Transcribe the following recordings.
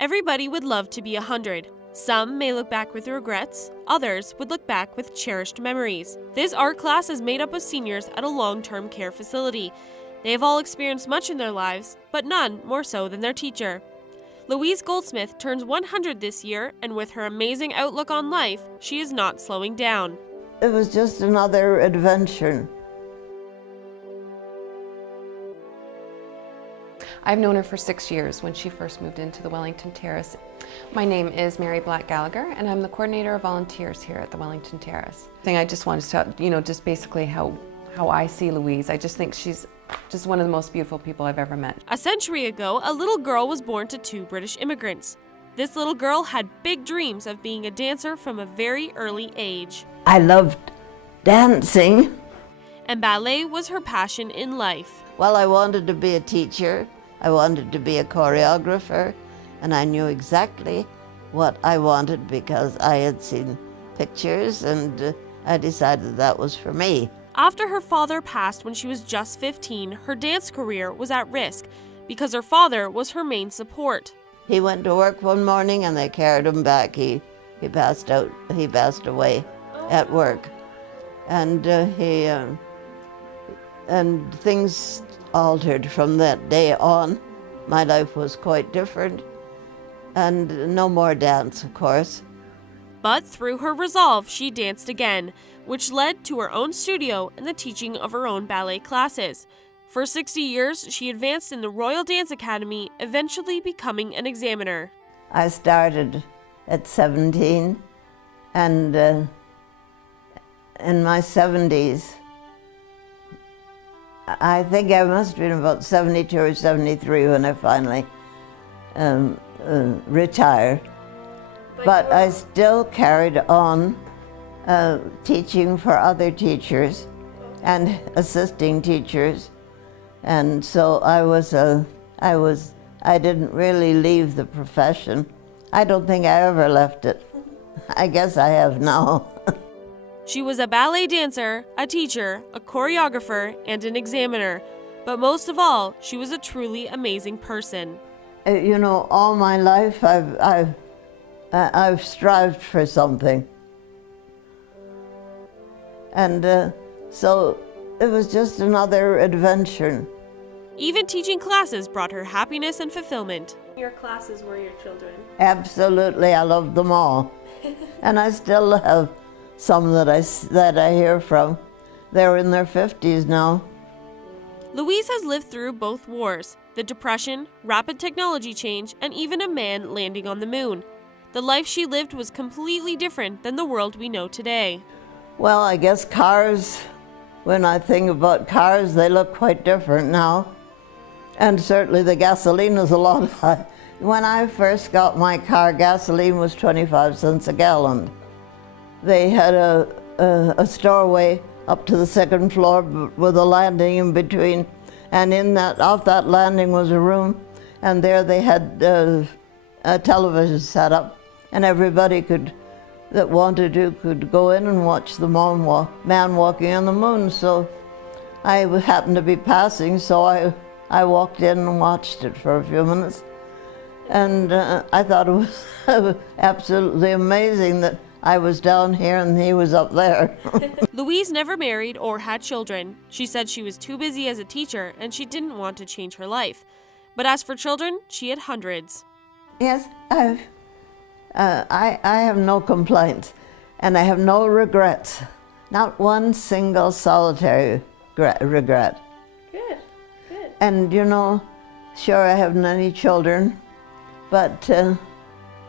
Everybody would love to be 100. Some may look back with regrets, others would look back with cherished memories. This art class is made up of seniors at a long-term care facility. They have all experienced much in their lives, but none more so than their teacher. Louise Goldsmith turns 100 this year, and with her amazing outlook on life, she is not slowing down. It was just another adventure. I've known her for 6 years when she first moved into the Wellington Terrace. My name is Mary Black-Gallagher, and I'm the coordinator of volunteers here at the Wellington Terrace. I just wanted to tell, just basically how I see Louise. I just think she's just one of the most beautiful people I've ever met. A century ago, a little girl was born to 2 British immigrants. This little girl had big dreams of being a dancer from a very early age. I loved dancing. And ballet was her passion in life. Well, I wanted to be a teacher. I wanted to be a choreographer, and I knew exactly what I wanted because I had seen pictures, and I decided that was for me. After her father passed when she was just 15, her dance career was at risk because her father was her main support. He went to work one morning and they carried him back. He passed out. He passed away at work, and and things altered from that day on. My life was quite different, and no more dance, of course. But through her resolve, she danced again, which led to her own studio and the teaching of her own ballet classes. For 60 years, she advanced in the Royal Dance Academy, eventually becoming an examiner. I started at 17, and in my 70s, I think I must have been about 72 or 73 when I finally retired. But I still carried on teaching for other teachers and assisting teachers. And so I didn't really leave the profession. I don't think I ever left it. I guess I have now. She was a ballet dancer, a teacher, a choreographer, and an examiner. But most of all, she was a truly amazing person. All my life I've strived for something. And so it was just another adventure. Even teaching classes brought her happiness and fulfillment. Your classes were your children? Absolutely, I loved them all. And I still have some that I hear from. They're in their 50s now. Louise has lived through both wars, the Depression, rapid technology change, and even a man landing on the moon. The life she lived was completely different than the world we know today. Well, I guess cars, when I think about cars, they look quite different now. And certainly the gasoline is a lot high. When I first got my car, gasoline was 25 cents a gallon. They had a stairway up to the second floor with a landing in between, and off that landing was a room, and there they had a television set up, and everybody that wanted to could go in and watch the man walking on the moon. So I happened to be passing, so I walked in and watched it for a few minutes, and I thought it was absolutely amazing that I was down here and he was up there. Louise never married or had children. She said she was too busy as a teacher and she didn't want to change her life. But as for children, she had hundreds. Yes, I have no complaints, and I have no regrets. Not one single solitary regret. Good, good. And sure, I haven't any children, but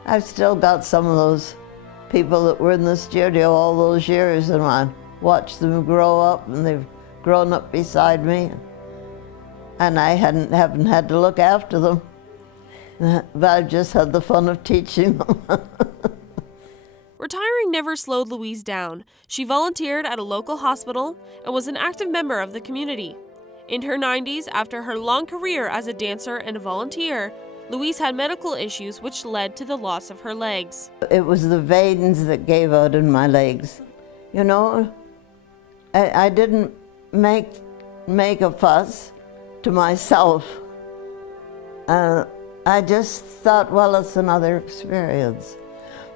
I've still got some of those people that were in the studio all those years, and I watched them grow up, and they've grown up beside me, and I haven't had to look after them, but I've just had the fun of teaching them. Retiring never slowed Louise down. She volunteered at a local hospital and was an active member of the community. In her 90s, after her long career as a dancer and a volunteer, Louise had medical issues which led to the loss of her legs. It was the veins that gave out in my legs. I didn't make a fuss to myself. I I just thought, well, it's another experience,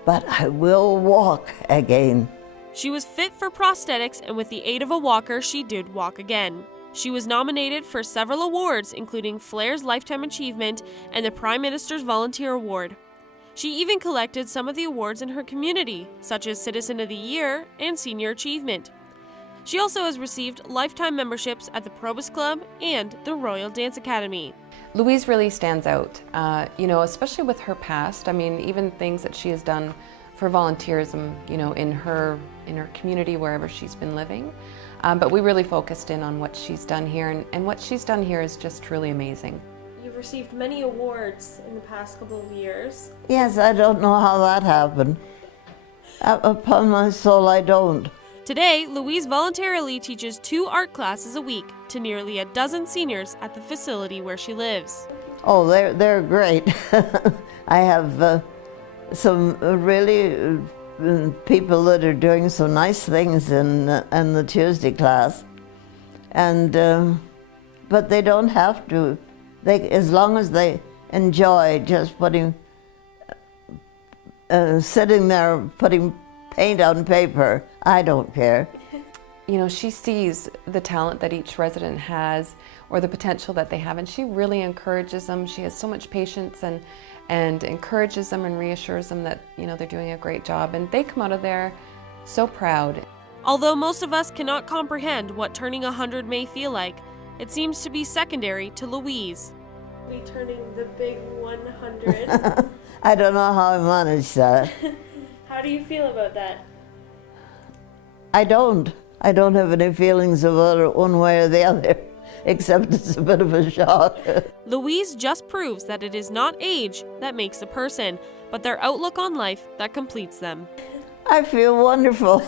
but I will walk again. She was fit for prosthetics, and with the aid of a walker, she did walk again. She was nominated for several awards, including Flair's Lifetime Achievement and the Prime Minister's Volunteer Award. She even collected some of the awards in her community, such as Citizen of the Year and Senior Achievement. She also has received lifetime memberships at the Probus Club and the Royal Dance Academy. Louise really stands out, especially with her past. I mean, even things that she has done for volunteerism, in her community wherever she's been living. But we really focused in on what she's done here, and what she's done here is just truly amazing. You've received many awards in the past couple of years. Yes, I don't know how that happened. Upon my soul, I don't. Today, Louise voluntarily teaches 2 art classes a week to nearly a dozen seniors at the facility where she lives. Oh, they're great. I have some really people that are doing some nice things in the Tuesday class, and but they don't have to. As long as they enjoy just sitting there putting paint on paper, I don't care. She sees the talent that each resident has or the potential that they have, and she really encourages them. She has so much patience and encourages them and reassures them that, they're doing a great job, and they come out of there so proud. Although most of us cannot comprehend what turning 100 may feel like, it seems to be secondary to Louise. Be turning the big 100. I don't know how I managed that. How do you feel about that? I don't have any feelings about it one way or the other, except it's a bit of a shock. Louise just proves that it is not age that makes a person, but their outlook on life that completes them. I feel wonderful.